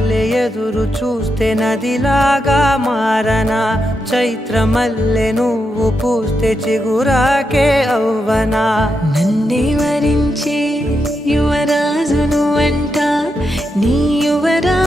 మల్లె ఎదురు చూస్తే నదిలాగా మారనా, చైత్ర మల్లె నువ్వు పూస్తే చిగురాకే అవ్వనా. నన్నే వరించే యువరాజును అంట నీ